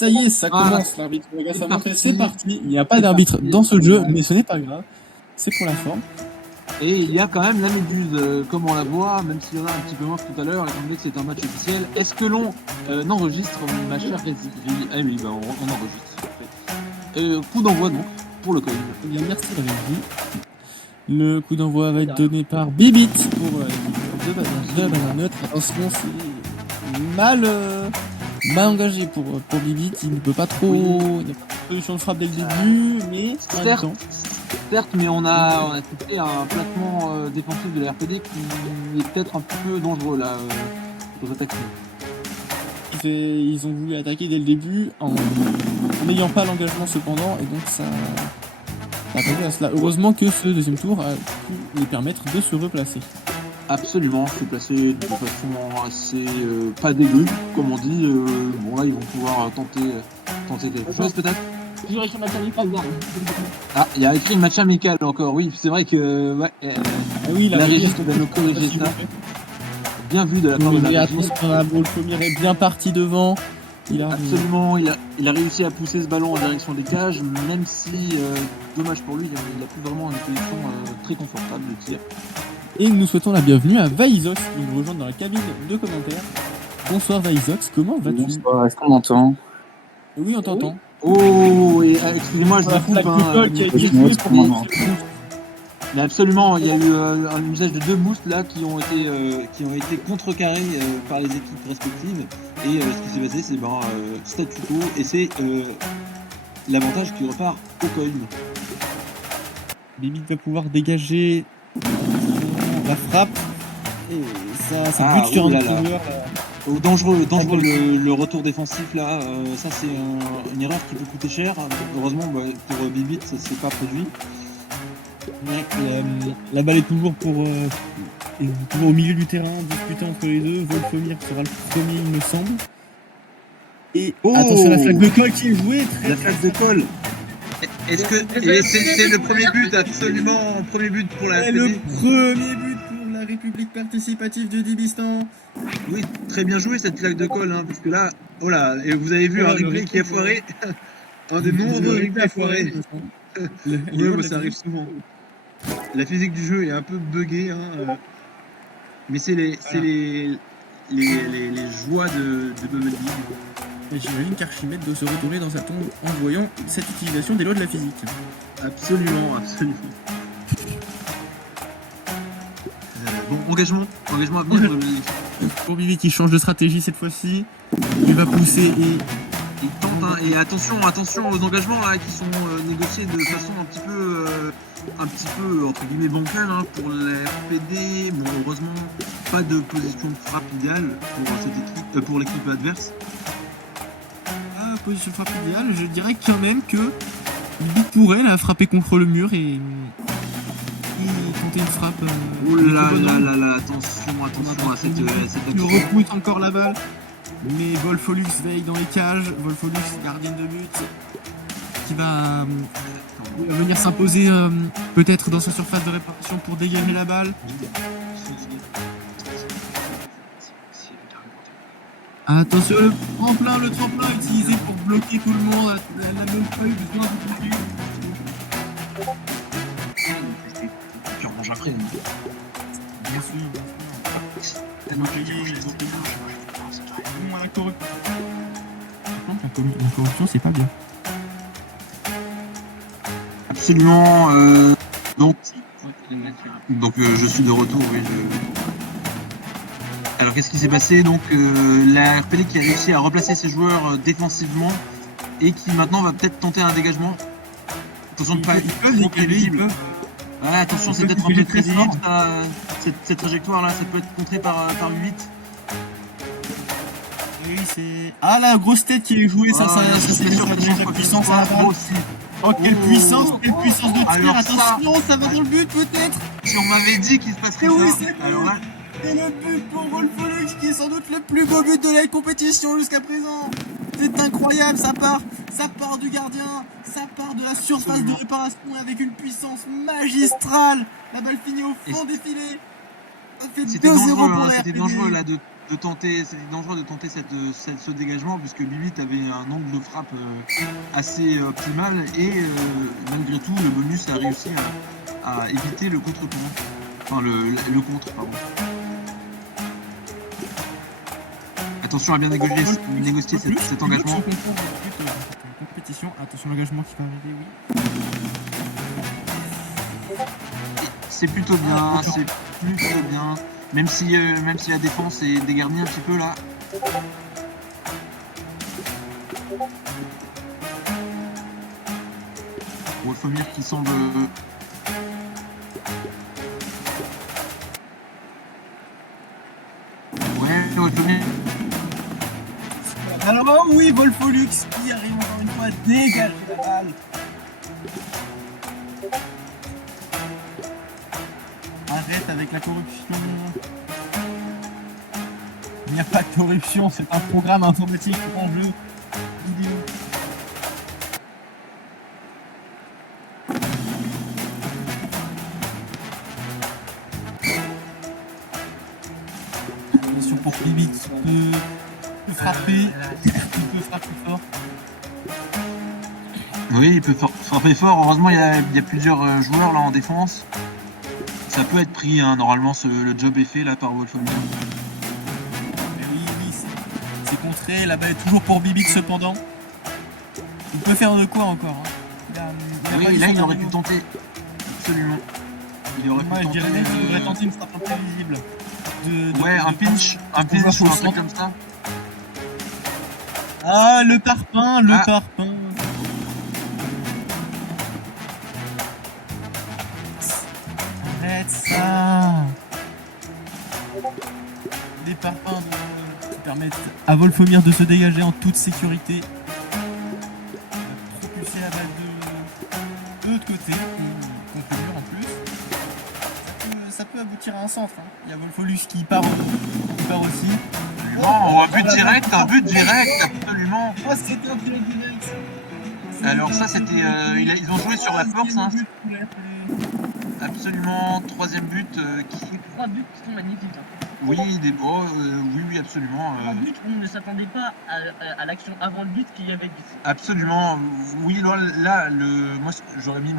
Ça y est, ça commence, l'arbitre va sa montre, c'est parti. Il n'y a pas d'arbitre dans ce jeu, mais ce n'est pas grave. C'est pour la forme. Et il y a quand même la méduse, comme on la voit, même s'il y en a un petit peu moins que tout à l'heure, étant donné que c'est un match officiel. Est-ce que l'on enregistre, ma chère Rési? Ah oui, bah on enregistre. Coup d'envoi donc, pour le coin. Eh bien, merci de Rémi. Le coup d'envoi va être donné par Bibit pour de Bananote. Attention, c'est mal engagé pour Bibit. Il ne peut pas trop. Il n'y a pas de solution de frappe dès le début, mais en même temps. Certes, mais on a testé un placement défensif de la RPD qui est peut-être un petit peu dangereux là aux attaques. Ils ont voulu attaquer dès le début en n'ayant pas l'engagement cependant, et donc ça a conduit à cela. Heureusement que ce deuxième tour a pu les permettre de se replacer. Absolument, se placer de façon assez pas dégueu, comme on dit. Bon là, ils vont pouvoir tenter quelque chose peut-être. Ah, il y a écrit match amical encore, oui, c'est vrai que ouais, la régie va nous corriger ça. Bien vu de la part de la régie. Wolfomir est bien parti devant. Absolument, il a réussi à pousser ce ballon en direction des cages, même si, dommage pour lui, il n'a plus vraiment une position très confortable de tir. Et nous souhaitons la bienvenue à Vaizox qui nous rejoint dans la cabine de commentaires. Bonsoir Vaizox, comment vas-tu? Bonsoir, est-ce qu'on m'entend? Oui, on t'entend. Oh, et excusez-moi, je vous coupe. Mais absolument, il y a eu un usage de deux boosts là qui ont été contrecarrés par les équipes respectives. Et ce qui s'est passé, c'est statu quo, et c'est l'avantage qui repart au coin. Bibit va pouvoir dégager la frappe. Et ça bute sur un autre joueur. Dangereux le retour défensif là, ça c'est une erreur qui peut coûter cher. Heureusement pour Bibit ça s'est pas produit. Ouais, la balle est toujours toujours au milieu du terrain, disputé entre les deux. Wolfomir sera le premier, il me semble. Et attention à la flaque de colle qui est jouée. La flaque de colle. Est-ce que c'est le premier but, absolument premier but pour la RPD. Le premier but pour la République participative de Dibistan. Oui, très bien joué cette flaque de colle, hein, parce que là, oh là, et vous avez vu un replay qui a foiré. Un des nombreux replays foirés. Oui, ça arrive souvent. La physique du jeu est un peu buggée, hein, mais c'est les joies de Bumblebee. J'imagine qu'Archimède doit se retourner dans sa tombe en voyant cette utilisation des lois de la physique. Absolument. Bon, engagement à venir. Pour Bibit qui change de stratégie cette fois-ci, il va pousser et il tente, hein, et attention aux engagements là qui sont négociés de façon un petit peu entre guillemets bancale, hein, pour la RPD. Bon, heureusement, pas de position de frappe idéale pour cette équipe, pour l'équipe adverse. Position de frappe idéale, je dirais quand même que Bibit pourrait la frapper contre le mur et tenter une frappe. Oh là, attention à cette action. Il repousse encore la balle, mais Wolfolux veille dans les cages. Wolfolux, gardienne de but, qui va venir s'imposer peut-être dans sa surface de réparation pour dégager la balle. Attention, le tremplin utilisé pour bloquer tout le monde. Elle n'a même pas eu besoin de bloquer. Puis on mange après. Bien sûr. La corruption, c'est pas bien. Absolument. Donc je suis de retour. Oui, Alors qu'est-ce qui s'est passé? Donc la RPD qui a réussi à replacer ses joueurs défensivement et qui maintenant va peut-être tenter un dégagement. Attention de pas être trop crédible. Ouais, attention, c'est peut-être un peu très fort cette trajectoire là, ça peut être contré par 8. Oui, c'est. Ah, la grosse tête qui est jouée, ça c'est sûr que la puissance à la balle. Oh, quelle puissance de tir. Attention, ça va dans le but peut-être. Si on m'avait dit qu'il se passerait ça, alors là. C'est le but pour Wolfolux qui est sans doute le plus beau but de la compétition jusqu'à présent. C'est incroyable, ça part du gardien, ça part de la surface de réparation avec une puissance magistrale. La balle finit au fond des filets. Ça fait 2-0 pour la RPD. C'était dangereux là c'était dangereux de tenter ce dégagement puisque Bibit avait un angle de frappe assez optimal et malgré tout le bonus a réussi à éviter le contre-tour. Enfin le contre, pardon. Attention à bien négocier cet engagement. Compétition, attention l'engagement qui va arriver, oui. C'est plutôt bien, c'est plutôt bien. Même si la défense est dégarnie un petit peu là. Wolfomir qui semble... Ouais, Wolfomir. Alors oui, Wolfolux qui arrive encore une fois à dégager la balle. Arrête avec la corruption. Il n'y a pas de corruption, c'est un programme informatique en jeu vidéo. Attention pour Bibi qui peut frapper. Il peut frapper fort. Oui, il peut frapper fort. Heureusement, il y a plusieurs joueurs là en défense. Ça peut être pris, hein. Normalement, le job est fait là par Wolfomir. Oui, c'est contré. La balle est toujours pour Bibi cependant. Il peut faire de quoi encore, hein. Oui, là, il aurait pu tenter. Absolument. Il aurait pu tenter. Je dirais qu'il aurait tenté une frappe imprévisible. Ouais, un pinch ou un truc comme ça. Ah, le tarpin, tarpin. Arrête ça. Les parpaings qui permettent à Wolfomir de se dégager en toute sécurité. Propulser la balle de l'autre côté, contre le mur en plus. Ça peut aboutir à un centre, hein. Il y a Wolfolux qui part aussi. Non, un but direct, absolument. Oh, c'était un direct direct. Alors ça, c'était... ils ont joué sur la force, hein. Absolument, troisième but qui... 3 buts qui sont magnifiques. Hein. Oui, oui, absolument. 3 buts où on ne s'attendait pas à l'action avant le but qu'il y avait but. Absolument, oui, là, moi j'aurais mis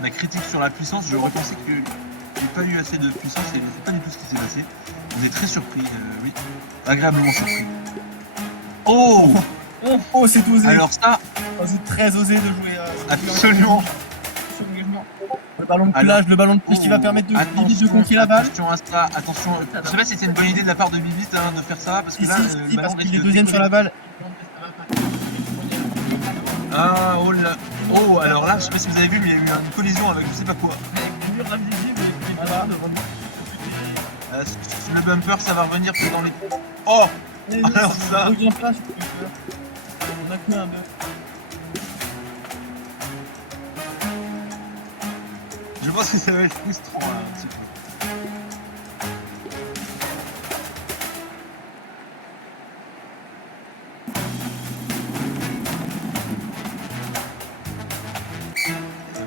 ma critique sur la puissance, j'aurais pensé que j'ai pas eu assez de puissance et c'est pas du tout ce qui s'est passé. On est très surpris, oui, agréablement surpris. Oh, c'est osé. Alors ça, c'est très osé de jouer. Absolument. Le ballon de plage, qui va permettre de Bibit de conquérir la balle. Attention à ça, attention. Je sais pas si c'était une bonne idée de la part de Bibit de faire ça, parce que là, le ballon parce qu'il est deuxième sur la balle. Ah, oh là. Oh, alors là, je sais pas si vous avez vu, mais il y a eu une collision avec je sais pas quoi. Le bumper, ça va revenir dans les... Oh. Alors ça. Reviens pas, on a que un bumper. Je pense que ça va être frustrant là, un petit peu.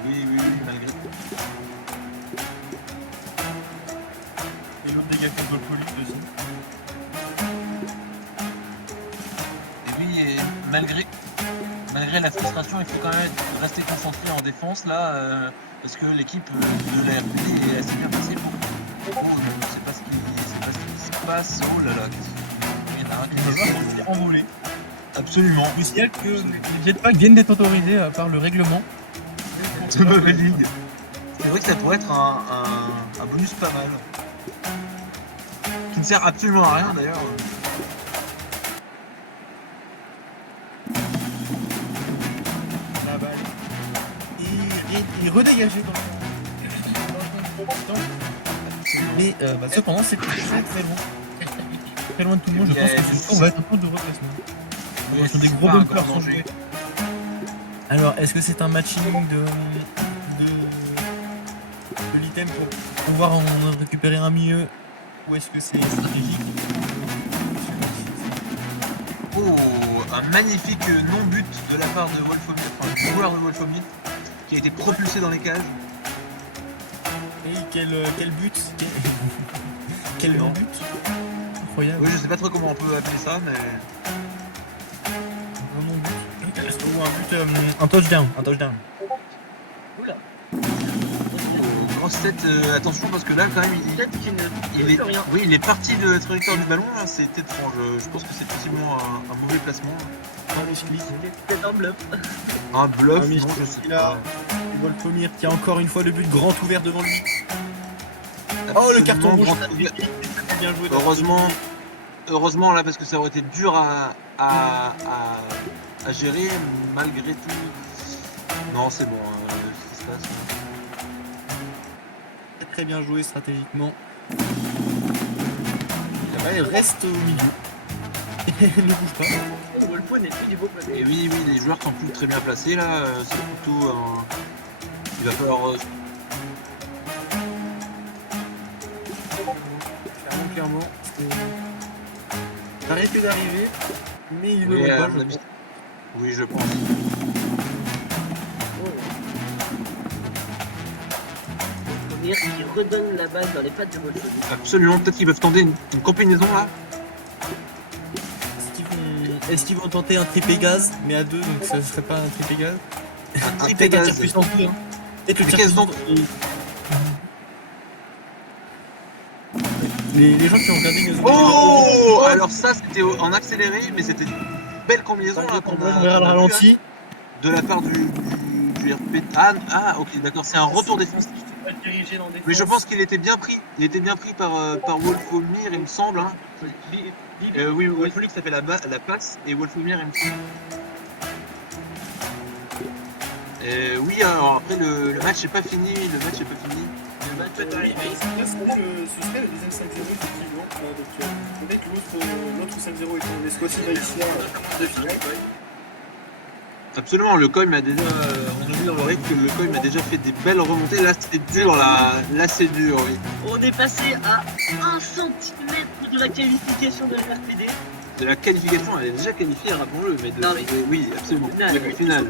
Oui, malgré tout. Et l'autre dégâts contre le police aussi. Et oui, et malgré la frustration, il faut quand même rester concentré en défense là, parce que l'équipe de la RPD est assez bien passée pour. Oh, c'est pas ce qui se passe. Oh là là, qu'est-ce qu'il y en a un qui est envolé. Absolument. Je signale que les jetpacks viennent d'être autorisés par le règlement. De mauvaise ligue. C'est vrai que ça pourrait être un bonus pas mal. Qui ne sert absolument à rien d'ailleurs. La balle. Et redégagé dans le temps. Mais cependant, c'est très loin. Très loin de tout le monde. Je pense que on va être un peu de replacement. Oui, sur des gros bumpers sont joués. Alors, est-ce que c'est un matching de l'item pour pouvoir en récupérer un mieux, ou est-ce que c'est stratégique? Oh, un magnifique non-but de la part de Wolfomir, enfin du joueur de Wolfomir, qui a été propulsé dans les cages. Et quel but quel but incroyable. Oui, je sais pas trop comment on peut appeler ça, mais. Un non-but. Ou un but, un touchdown. Oula. Grosse tête, attention parce que là, quand même, Peut-être qu'il ne il est, peut rien. oui, il est parti de la trajectoire du ballon, là, c'est étrange. Je pense que c'est possiblement un mauvais placement. C'est un bluff. Un bluff, Ah, mais non, je sais il a- pas. Wolfomir qui a encore une fois le but grand ouvert devant lui. Oh, le carton rouge. Grand ouvert. Bien joué. Heureusement là, parce que ça aurait été dur à gérer malgré tout. Non, c'est bon. Ce qui se passe. Très bien joué stratégiquement. La balle reste au milieu. Et elle ne bouge pas. Wolfo n'est plus du beau côté. Et oui, les joueurs sont plus très bien placés là. C'est plutôt un. Il va falloir. Clairement. Ça risque d'arriver, mais il ne Oui, veut à pas. mon avis. Oui, je pense. Wolfo qui redonne la balle dans les pattes de Wolfo. Absolument. Peut-être qu'ils peuvent tenter une combinaison là. Est-ce qu'ils vont tenter un triple gaz, mais à deux, donc ça serait pas un triple gaz? Un triple Peut-être un gaz. tir puissance 2, hein. Peut-être le Mais tir qu'est-ce puissance 2. Les gens qui ont regardé nos Oh, alors ça c'était en accéléré, mais c'était une belle combinaison là qu'on a vers le vu, ralenti. de la part du RP. Ah, ok, d'accord, c'est un retour défensif. Mais je pense qu'il était bien pris. Il était bien pris par Wolfomir, il me semble. Hein. Oui, Wolfomir ça fait la passe et Wolfomir il me semble. Oui, alors après le match n'est pas fini. Le match Peut-être arriver. Ce serait le deuxième 5-0 effectivement. Donc peut-être l'autre 5-0 étant les Scoties Maïsia de finale. Absolument, le Coim a déjà. On a vu dans l'oreille que le Coim a déjà fait des belles remontées. Là c'était dur, là c'est dur, oui. On est passé à 1 cm de la qualification de la RPD. De la qualification, elle est déjà qualifiée, rappelons-le, mais Non, mais- oui, absolument. Finale, La finale.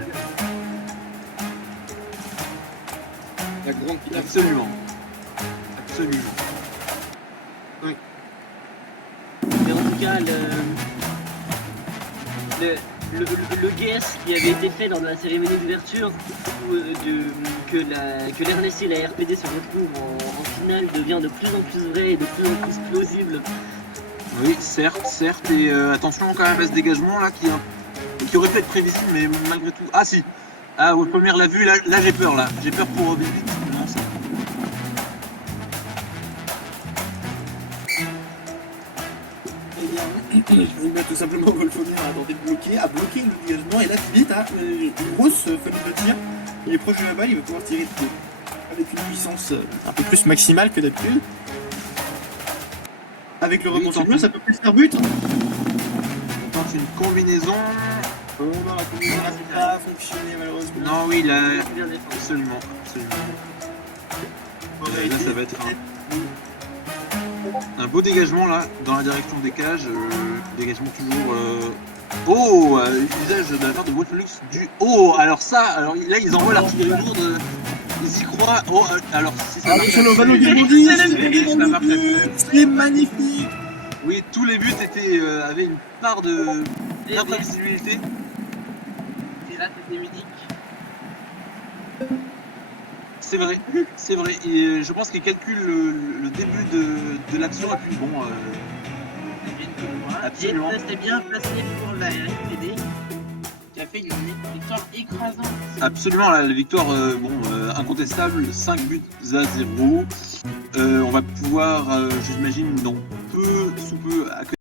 La grande finale. Absolument. Mais en tout cas, le GS qui avait été fait lors de la cérémonie d'ouverture, que l'RNC et la RPD se retrouvent en finale, devient de plus en plus vrai et de plus en plus plausible. Oui, certes, et attention quand même à ce dégagement là qui aurait pu être prévisible, mais malgré tout. Ah si. Ah, Wolfomir l'a vu, là j'ai peur là. J'ai peur pour Bibit. Non, c'est. Eh bien, tout simplement, Wolfomir a tenté de bloquer, a bloqué le dégagement, et là, Philippe a une grosse fenêtre de tir. Il est proche de la balle, il va pouvoir tirer avec une puissance un peu plus maximale que d'habitude. Avec le rebond sur le mur, ça peut plus faire but. On tente une combinaison. Oh non, la combinaison n'a pas fonctionné malheureusement. Non, oui, là. Bien défendu. Absolument. Là, ça va être un beau dégagement là, dans la direction des cages. Dégagement toujours. L'usage de la part de Wolfelux du. Oh, alors là, ils envoient l'artillerie lourde. Ils y croient. Oh, alors si ça marche. Attention, Lovano Guerrandi, c'est magnifique. Oui, tous les buts avaient une part d'imprévisibilité. Et là, c'était unique. C'est vrai. Et je pense qu'ils calculent le début de l'action et puis bon. Absolument. Et c'était bien placé pour la RPD qui a fait une victoire écrasante. Absolument, la victoire incontestable, 5 buts à 0. On va pouvoir, j'imagine, dans sous peu accueillir